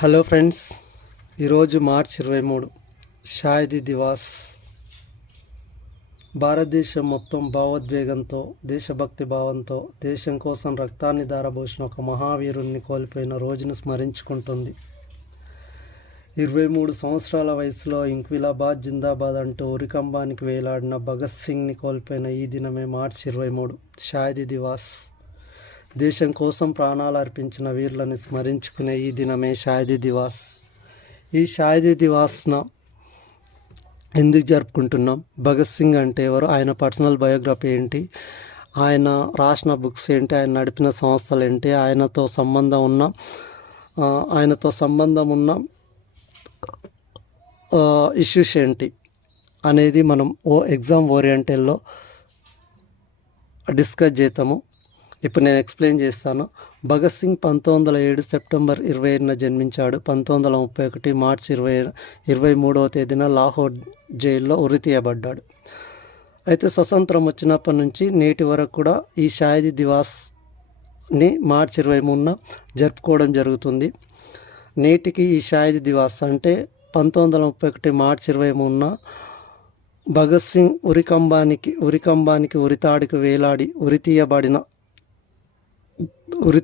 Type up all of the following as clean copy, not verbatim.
Hello friends, ఈరోజు March 23 Shahidi Diwas. భారతదేశం మొత్తం భావోద్వేగంతో, దేశభక్తి భావంతో దేశం కోసం రక్తాన్ని ధారపోసిన ఒక మహావీరుణ్ణి కోల్పోయిన రోజును స్మరించుకుంటుంది. 23 సంవత్సరాల వయసులో ఇంక్విలాబాద్ జిందాబాద్ అంటూ ఉరికంబానికి వేలాడిన భగత్ సింగ్ని కోల్పోయిన ఈ దినమే మార్చ్ 23 షాహిదీ దివాస్. దేశం కోసం ప్రాణాలు అర్పించిన వీరులను స్మరించుకునే ఈ దినమే షాహిదీ దివాస్. ఈ షాహిదీ దివాస్న ఎందుకు జరుపుకుంటున్నాం? భగత్ సింగ్ అంటే ఎవరు, ఆయన పర్సనల్ బయోగ్రఫీ ఏంటి, ఆయన రాసిన బుక్స్ ఏంటి, ఆయన నడిపిన సంస్థలు ఏంటి, ఆయనతో సంబంధం ఉన్న ఇష్యూస్ ఏంటి అనేది మనం ఎగ్జామ్ ఓరియంటల్లో డిస్కస్ చేద్దాము. ఇప్పుడు నేను ఎక్స్ప్లెయిన్ చేస్తాను. భగత్ సింగ్ 1907 సెప్టెంబర్ 21న జన్మించాడు. 1931 మార్చి 23వ తేదీన లాహోర్ జైల్లో ఉరి తీయబడ్డాడు. అయితే స్వతంత్రం వచ్చినప్పటి నుంచి నేటి వరకు కూడా ఈ షాహిదీ దివాస్ని మార్చి 23న జరుపుకోవడం జరుగుతుంది. నేటికి ఈ షాహిదీ దివాస్ అంటే 1931 మార్చి 23న భగత్ సింగ్ ఉరికంబానికి ఉరితాడికి వేలాడి ఉరి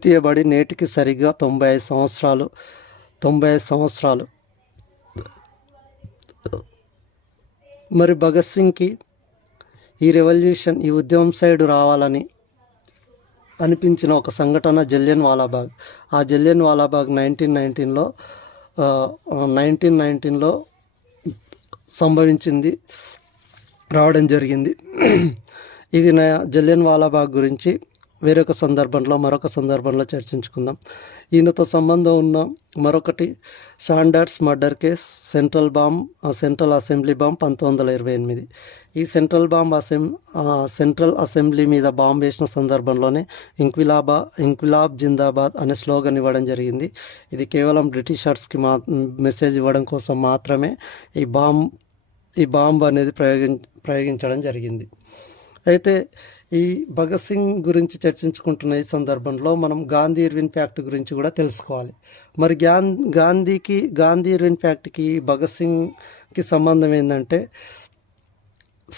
తీయబడి నేటికి సరిగ్గా 95 సంవత్సరాలు. మరి భగత్ సింగ్కి ఈ రెవల్యూషన్, ఈ ఉద్యమం సైడ్ రావాలని అనిపించిన ఒక సంఘటన జలియన్ వాలాబాగ్. ఆ జలియన్ వాలాబాగ్ 1919లో సంభవించింది, రావడం జరిగింది. ఇది జలియన్ వాలాబాగ్ గురించి మరొక సందర్భంలో చర్చించుకుందాం. ఈయనతో సంబంధం ఉన్న మరొకటి Sanders murder case, central assembly bomb 1928. ఈ సెంట్రల్ అసెంబ్లీ మీద బాంబ్ వేసిన సందర్భంలోనే ఇంక్విలాబ్ జిందాబాద్ అనే స్లోగన్ ఇవ్వడం జరిగింది. ఇది కేవలం బ్రిటిషర్స్కి మెసేజ్ ఇవ్వడం కోసం మాత్రమే ఈ బాంబ్ అనేది ప్రయోగించడం జరిగింది. అయితే ఈ భగత్ సింగ్ గురించి చర్చించుకుంటున్న ఈ సందర్భంలో మనం గాంధీ ఇర్విన్ ఫ్యాక్ట్ గురించి కూడా తెలుసుకోవాలి. మరి గాంధీ ఇర్విన్ ఫ్యాక్ట్కి భగత్ సింగ్కి సంబంధం ఏంటంటే,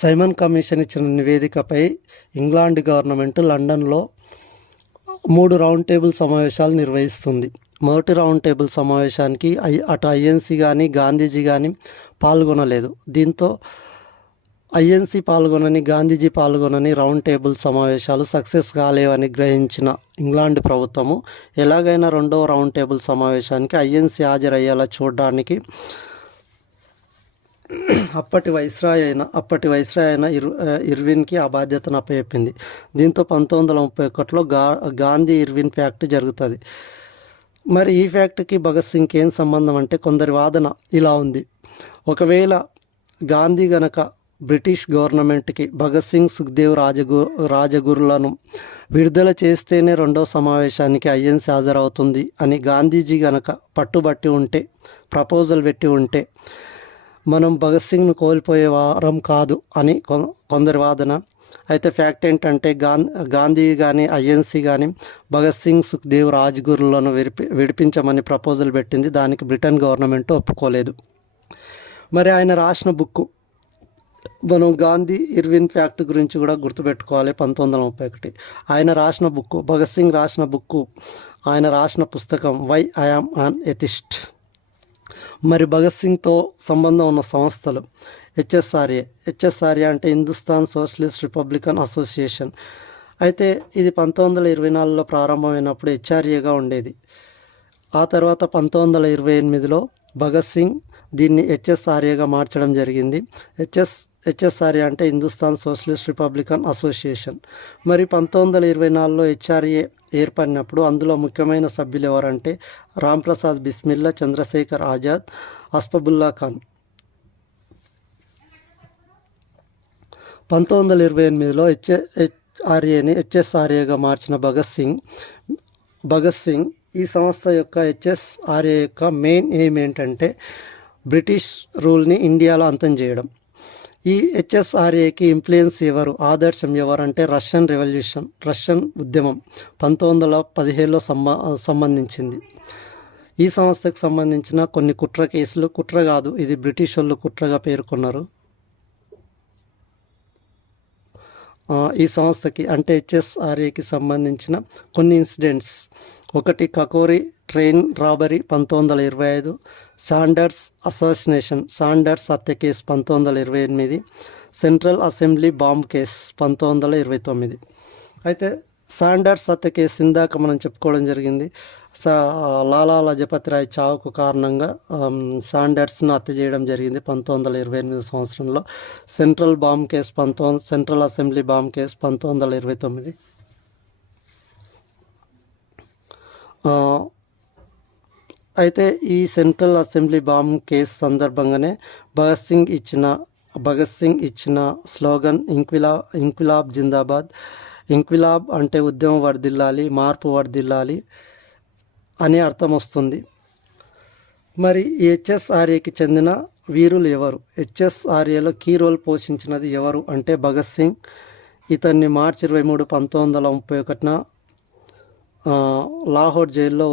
సైమన్ కమిషన్ ఇచ్చిన నివేదికపై ఇంగ్లాండ్ గవర్నమెంట్ లండన్లో 3 రౌండ్ టేబుల్ సమావేశాలు నిర్వహిస్తుంది. మొదటి రౌండ్ టేబుల్ సమావేశానికి అటు ఐఎన్సీ కానీ గాంధీజీ కానీ పాల్గొనలేదు. దీంతో ఐఎన్సీ పాల్గొనని, గాంధీజీ పాల్గొనని రౌండ్ టేబుల్ సమావేశాలు సక్సెస్ కాలేవని గ్రహించిన ఇంగ్లాండ్ ప్రభుత్వము ఎలాగైనా రెండవ రౌండ్ టేబుల్ సమావేశానికి ఐఎన్సీ హాజరయ్యేలా చూడడానికి అప్పటి వైస్రాయ్ అయిన ఇర్విన్కి ఆ బాధ్యతను అప్పచెప్పింది. దీంతో 1931లో గాంధీ ఇర్విన్ ఫ్యాక్ట్ జరుగుతుంది. మరి ఈ ఫ్యాక్ట్కి భగత్ సింగ్కి ఏం సంబంధం అంటే, కొందరి వాదన ఇలా ఉంది. ఒకవేళ గాంధీ గనక బ్రిటిష్ గవర్నమెంట్కి భగత్ సింగ్, సుఖ్దేవ్, రాజగురులను విడుదల చేస్తేనే రెండో సమావేశానికి ఐఎన్సీ హాజరవుతుంది అని గాంధీజీ గనక పట్టుబట్టి ఉంటే, ప్రపోజల్ పెట్టి ఉంటే, మనం భగత్ సింగ్ను కోల్పోయే వారం కాదు అని కొందరి వాదన. అయితే ఫ్యాక్ట్ ఏంటంటే, గాంధీ కానీ ఐఎన్సీ కానీ భగత్ సింగ్, సుఖ్దేవ్, రాజ్గురులను విడిపించమని ప్రపోజల్ పెట్టింది. దానికి బ్రిటన్ గవర్నమెంట్ ఒప్పుకోలేదు. మరి ఆయన రాసిన బుక్, మనం గాంధీ ఇర్విన్ ఫ్యాక్ట్ గురించి కూడా గుర్తుపెట్టుకోవాలి. 1931 ఆయన రాసిన బుక్, భగత్ సింగ్ రాసిన బుక్, ఆయన రాసిన పుస్తకం why I am an atheist. మరి భగత్ సింగ్తో సంబంధం ఉన్న సంస్థలు హెచ్ఎస్ఆర్ఏ అంటే హిందుస్థాన్ సోషలిస్ట్ రిపబ్లికన్ అసోసియేషన్. అయితే ఇది 1924లో ప్రారంభమైనప్పుడు హెచ్ఆర్ఏగా ఉండేది. ఆ తర్వాత 1928లో భగత్ సింగ్ దీన్ని హెచ్ఎస్ఆర్ఏగా మార్చడం జరిగింది. హెచ్ఎస్ఆర్ఏ అంటే హిందుస్థాన్ సోషలిస్ట్ రిపబ్లికన్ అసోసియేషన్. మరి 1924లో హెచ్ఆర్ఏ ఏర్పడినప్పుడు అందులో ముఖ్యమైన సభ్యులు ఎవరంటే రాంప్రసాద్ బిస్మిల్లా, చంద్రశేఖర్ ఆజాద్, అస్ఫాబుల్లా ఖాన్. 1928లో హెచ్ఎస్ఆర్ఏగా మార్చిన భగత్ సింగ్ ఈ సంస్థ యొక్క హెచ్ఎస్ఆర్ఏ యొక్క మెయిన్ ఎయిమ్ ఏంటంటే బ్రిటిష్ రూల్ని ఇండియాలో అంతం చేయడం. ఈ హెచ్ఎస్ఆర్ఏకి ఇన్ఫ్లుయెన్స్ ఎవరు, ఆదర్శం ఎవరంటే రష్యన్ ఉద్యమం 1917లో సంబంధించింది. ఈ సంస్థకు సంబంధించిన కొన్ని కుట్ర కేసులు, కుట్ర కాదు ఇది బ్రిటిష్ వాళ్ళు కుట్రగా పేర్కొన్నారు. ఈ సంస్థకి అంటే హెచ్ఎస్ఆర్ఏకి సంబంధించిన కొన్ని ఇన్సిడెంట్స్: ఒకటి Kakori train robbery 1925, Sanders assassination Sanders హత్య case 1928, central assembly bomb case 1929. అయితే శాండర్స్ హత్య కేసు ఇందాక మనం చెప్పుకోవడం జరిగింది. లాలా లజపతి రాయ్ చావుకు కారణంగా శాండర్స్ను హత్య చేయడం జరిగింది 1928 సంవత్సరంలో. Central bomb case central assembly bomb case 1929. అయితే ఈ సెంట్రల్ అసెంబ్లీ బాంబ్ కేసు సందర్భంగానే భగత్ సింగ్ ఇచ్చిన స్లోగన్ ఇంక్విలాబ్ జిందాబాద్. ఇంక్విలాబ్ అంటే ఉద్యమం వర్ధిల్లాలి, మార్పు వర్ధిల్లాలి అని అర్థం వస్తుంది. మరి ఈ హెచ్ఎస్ఆర్ఏకి చెందిన వీరులు ఎవరు? హెచ్ఎస్ఆర్ఏలో కీ రోల్ పోషించినది ఎవరు అంటే భగత్ సింగ్. ఇతన్ని మార్చి 23, 1931 లాహోర్ జైల్లో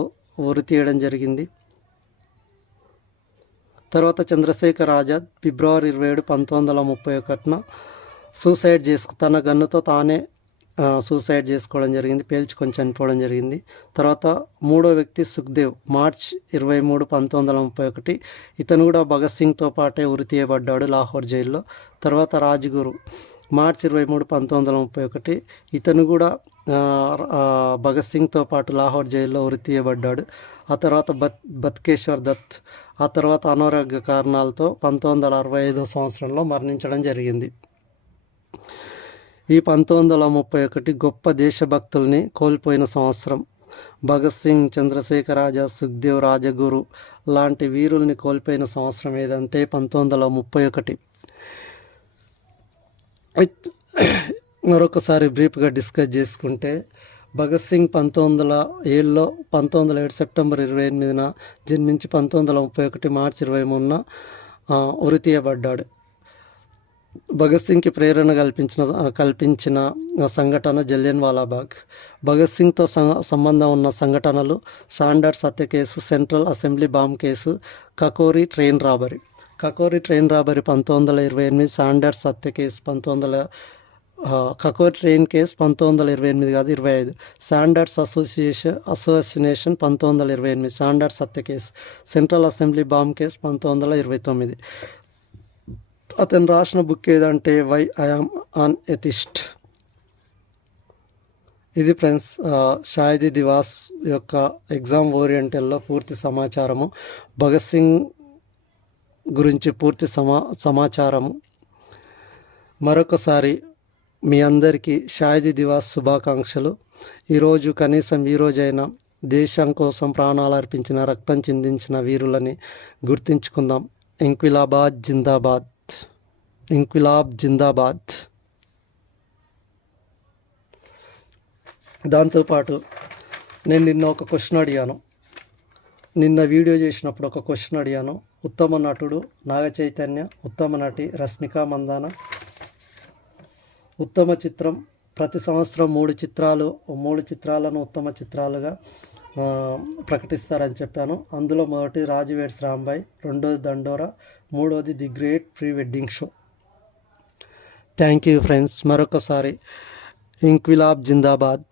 ఉరి తీయడం జరిగింది. తర్వాత చంద్రశేఖర్ ఆజాద్ ఫిబ్రవరి 27, 1931 తన గన్నుతో తానే సూసైడ్ చేసుకోవడం జరిగింది, పేల్చుకొని చనిపోవడం జరిగింది. తర్వాత మూడో వ్యక్తి సుఖ్దేవ్ మార్చ్ 23, 1931 ఇతను కూడా భగత్ సింగ్తో పాటే ఉరి తీయబడ్డాడు లాహోర్ జైల్లో. తర్వాత రాజ్గురు మార్చి 23, 1931 ఇతను కూడా భగత్ సింగ్తో పాటు లాహోర్ జైల్లో ఉరి తీయబడ్డాడు. ఆ తర్వాత బత్కేశ్వర్ దత్ ఆ తర్వాత అనారోగ్య కారణాలతో 1965 సంవత్సరంలో మరణించడం జరిగింది. ఈ 1931 గొప్ప దేశభక్తుల్ని కోల్పోయిన సంవత్సరం. భగత్ సింగ్, చంద్రశేఖర్ ఆజాద్, సుఖ్దేవ్, రాజగురు లాంటి వీరుల్ని కోల్పోయిన సంవత్సరం ఏదంటే 1931. మరొకసారి బ్రీఫ్గా డిస్కస్ చేసుకుంటే, భగత్ సింగ్ 1907 సెప్టెంబర్ 28న జన్మించి 1931 మార్చి 23న ఉరి తీయబడ్డాడు. భగత్ సింగ్కి ప్రేరణ కల్పించిన సంఘటన జలియన్వాలాబాగ్. భగత్ సింగ్తో సంబంధం ఉన్న సంఘటనలు: శాండర్స్ హత్య case, central assembly bomb case, Kakori train robbery. Kakori train robbery 1928, Sanders హత్య కేసు కకోరి ట్రైన్ కేసు 1928 కాదు 25, శాండర్స్ అసోసినేషన్ 1928, శాండర్స్ హత్య case, central assembly bomb case 1929. అతను రాసిన బుక్ ఏదంటే వై ఐఆమ్ అన్ ఎథిస్ట్. ఇది ఫ్రెండ్స్ షాహిదీ దివాస్ యొక్క ఎగ్జామ్ ఓరియంటల్లో పూర్తి సమాచారము, భగత్ సింగ్ గురించి పూర్తి సమాచారము. మరొకసారి మీ అందరికీ షాహిదీ దివాస్ శుభాకాంక్షలు. కనీసం ఈరోజైనా దేశం కోసం ప్రాణాలు అర్పించిన, రక్తం చిందించిన వీరులని గుర్తించుకుందాం. ఇంక్విలాబాద్ జిందాబాద్, ఇంక్విలాబ్ జిందాబాద్. దాంతోపాటు నేను నిన్న ఒక క్వశ్చన్ అడిగాను. నిన్న వీడియో చేసినప్పుడు ఒక క్వశ్చన్ అడిగాను. ఉత్తమ నటుడు నాగ చైతన్య, ఉత్తమ నటి రష్మిక మందాన, ఉత్తమ చిత్రం ప్రతి సంవత్సరం 3 చిత్రాలను ఉత్తమ చిత్రాలుగా ప్రకటిస్తారని చెప్పాను. అందులో మొదటి రాజు వెడ్స్ రాంబాయ్, రెండోది దండోరా, మూడోది the great pre wedding show. Thank you friends. మరొకసారి ఇంక్విలాబ్ జిందాబాద్.